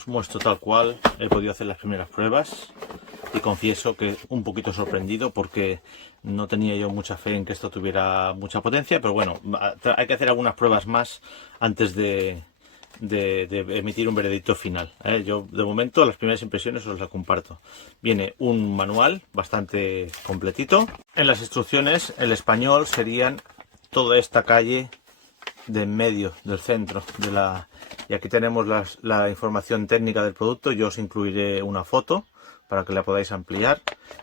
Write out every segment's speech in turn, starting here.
os muestro tal cual he podido hacer las primeras pruebas y confieso que un poquito sorprendido porque no tenía yo mucha fe en que esto tuviera mucha potencia, pero bueno, hay que hacer algunas pruebas más antes de emitir un veredicto final, ¿eh? Yo de momento las primeras impresiones os las comparto. Viene un manual bastante completito. En las instrucciones el español serían toda esta calle de en medio del centro de la... Y aquí tenemos la información técnica del producto. Yo os incluiré una foto para que la podáis ampliar.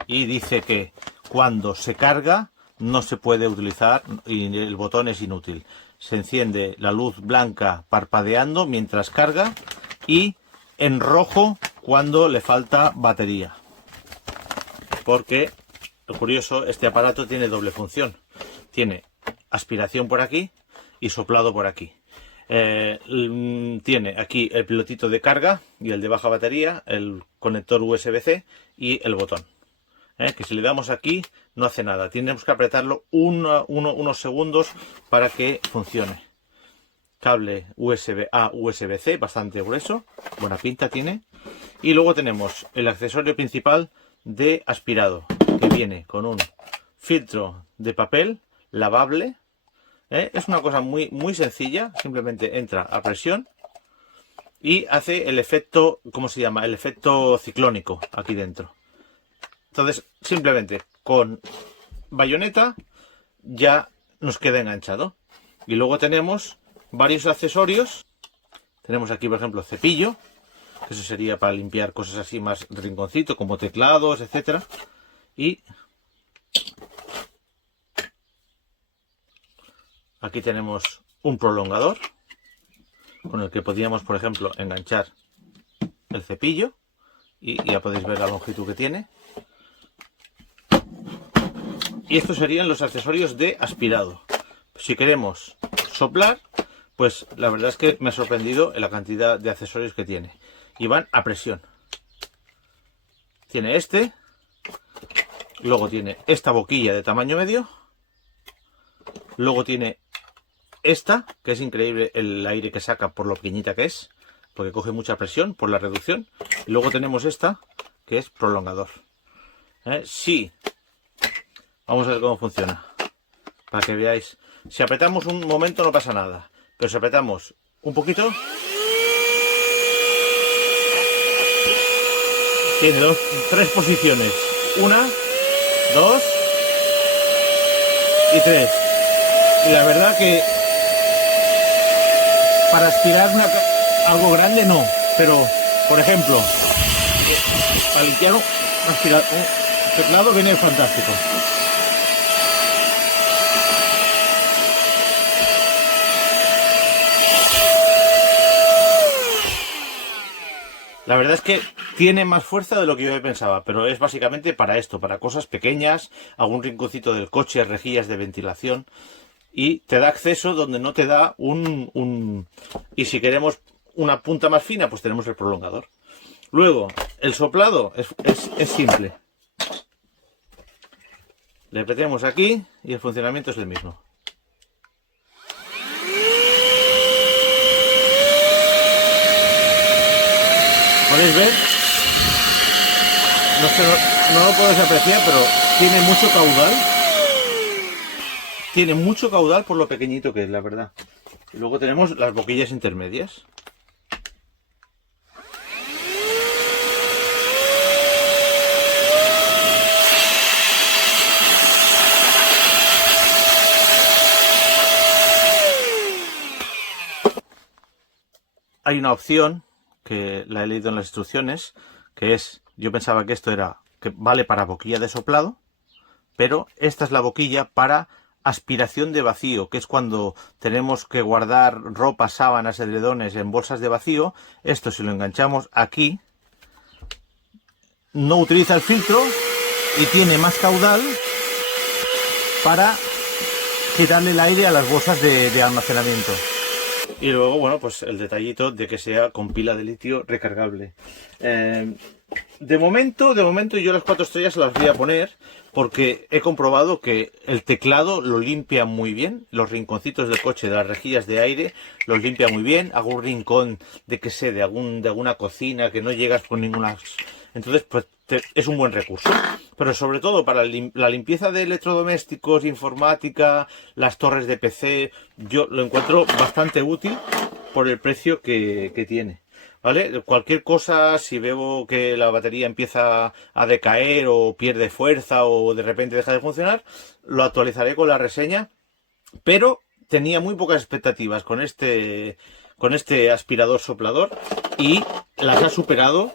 Y dice que cuando se carga no se puede utilizar y el botón es inútil. Se enciende la luz blanca parpadeando mientras carga y en rojo cuando le falta batería. Porque, lo curioso, este aparato tiene doble función. Tiene aspiración por aquí y soplado por aquí. Tiene aquí el pilotito de carga y el de baja batería, el conector USB-C y el botón. Que si le damos aquí no hace nada, tenemos que apretarlo unos segundos para que funcione. Cable USB A, USB-C, bastante grueso, buena pinta tiene. Y luego tenemos el accesorio principal de aspirado, que viene con un filtro de papel lavable. Es una cosa muy sencilla, simplemente entra a presión y hace el efecto, ¿cómo se llama? El efecto ciclónico aquí dentro. Entonces, simplemente con bayoneta ya nos queda enganchado. Y luego tenemos varios accesorios. Tenemos aquí, por ejemplo, cepillo, que eso sería para limpiar cosas así más de rinconcito, como teclados, etcétera. Y aquí tenemos un prolongador con el que podríamos, por ejemplo, enganchar el cepillo. Y ya podéis ver la longitud que tiene. Y estos serían los accesorios de aspirado. Si queremos soplar, pues la verdad es que me ha sorprendido la cantidad de accesorios que tiene. Y van a presión. Tiene este. Luego tiene esta boquilla de tamaño medio. Luego tiene esta, que es increíble el aire que saca por lo pequeñita que es. Porque coge mucha presión por la reducción. Y luego tenemos esta, que es prolongador. Sí. Vamos a ver cómo funciona, para que veáis. Si apretamos un momento no pasa nada, pero si apretamos un poquito, tiene tres posiciones, 1, 2 y 3. Y la verdad que para aspirar algo grande no, pero por ejemplo, para limpiar un teclado viene fantástico. La verdad es que tiene más fuerza de lo que yo pensaba, pero es básicamente para esto, para cosas pequeñas, algún rinconcito del coche, rejillas de ventilación, y te da acceso donde no te da Y si queremos una punta más fina, pues tenemos el prolongador. Luego, el soplado es simple. Le apretamos aquí y el funcionamiento es el mismo. ¿Podéis ver? No lo podéis apreciar, pero tiene mucho caudal. Tiene mucho caudal por lo pequeñito que es, la verdad. Y luego tenemos las boquillas intermedias. Hay una opción que la he leído en las instrucciones, que es, yo pensaba que esto era, que vale para boquilla de soplado, pero esta es la boquilla para aspiración de vacío, que es cuando tenemos que guardar ropa, sábanas, edredones en bolsas de vacío. Esto si lo enganchamos aquí, no utiliza el filtro y tiene más caudal para quitarle el aire a las bolsas de almacenamiento. Y luego, bueno, pues el detallito de que sea con pila de litio recargable. De momento yo las 4 estrellas las voy a poner porque he comprobado que el teclado lo limpia muy bien, los rinconcitos del coche, de las rejillas de aire, los limpia muy bien. Hago un rincón de que sé, de alguna cocina que no llegas por ninguna... Entonces, pues es un buen recurso. Pero sobre todo para la limpieza de electrodomésticos, informática, las torres de PC, yo lo encuentro bastante útil por el precio que tiene. ¿Vale? Cualquier cosa, si veo que la batería empieza a decaer o pierde fuerza o de repente deja de funcionar, lo actualizaré con la reseña, pero tenía muy pocas expectativas con este aspirador soplador y las ha superado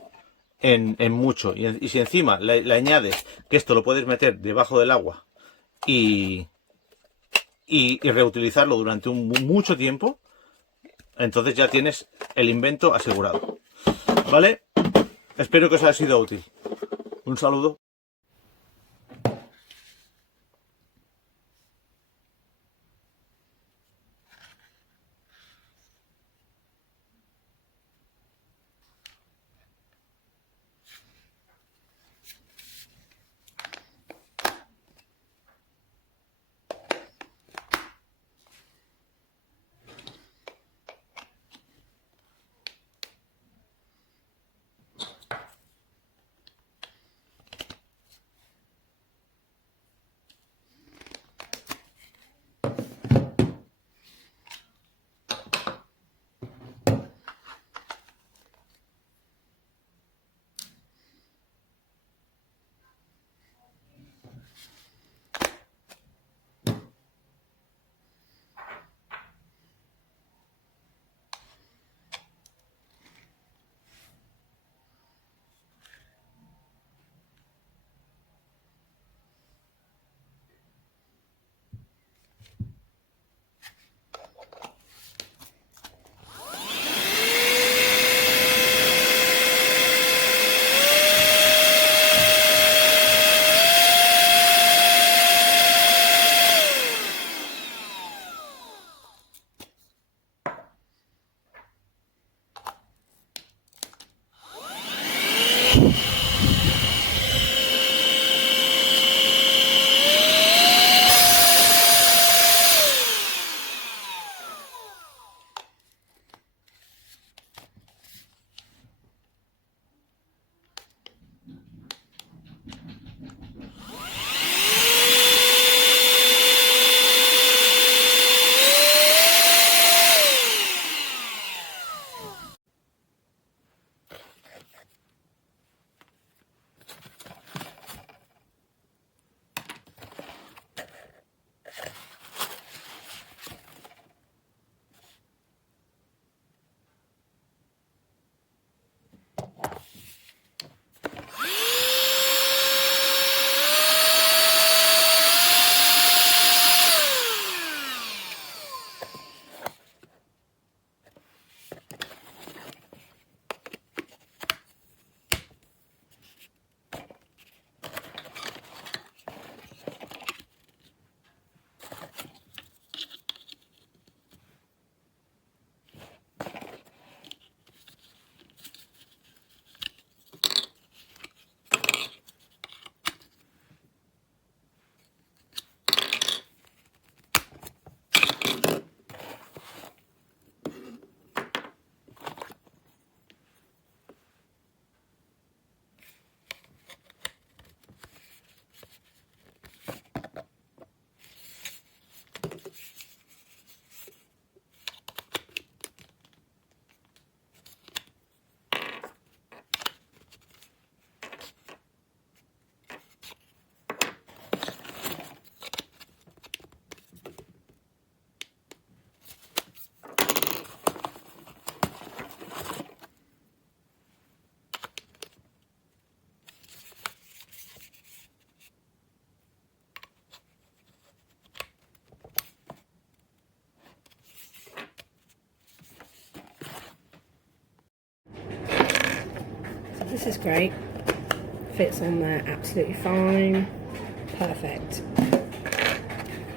en mucho. Y si encima le añades que esto lo puedes meter debajo del agua y reutilizarlo durante mucho tiempo, entonces ya tienes el invento asegurado. ¿Vale? Espero que os haya sido útil. Un saludo. This is great, fits on there absolutely fine, perfect.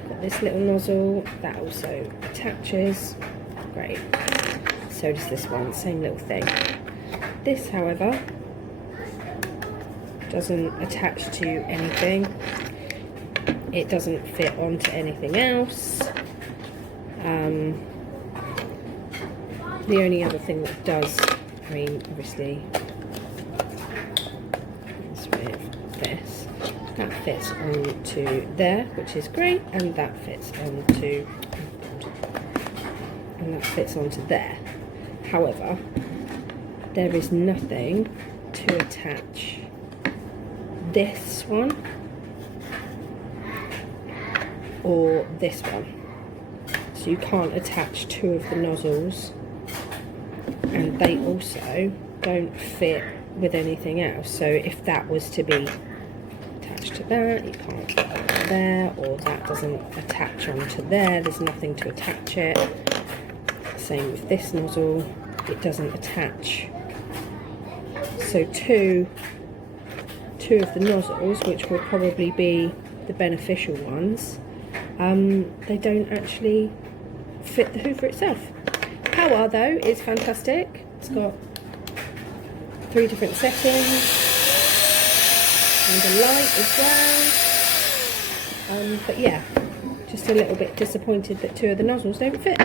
Got this little nozzle that also attaches great. So does this one, same little thing. This, however, doesn't attach to anything. It doesn't fit onto anything else. The only other thing that does, I mean, obviously, is with this. That fits onto there, which is great, and that fits onto, there. However, there is nothing to attach this one or this one. So you can't attach two of the nozzles, and they also don't fit with anything else. So if that was to be attached to that, you can't put that on there, or that doesn't attach onto there, there's nothing to attach it. Same with this nozzle, it doesn't attach. So two of the nozzles, which will probably be the beneficial ones, they don't actually fit the Hoover itself. Power though is fantastic. It's got 3 different settings and a light as well. But yeah, just a little bit disappointed that 2 of the nozzles don't fit.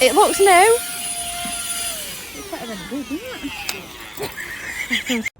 It looks new. It's better than it did, isn't it?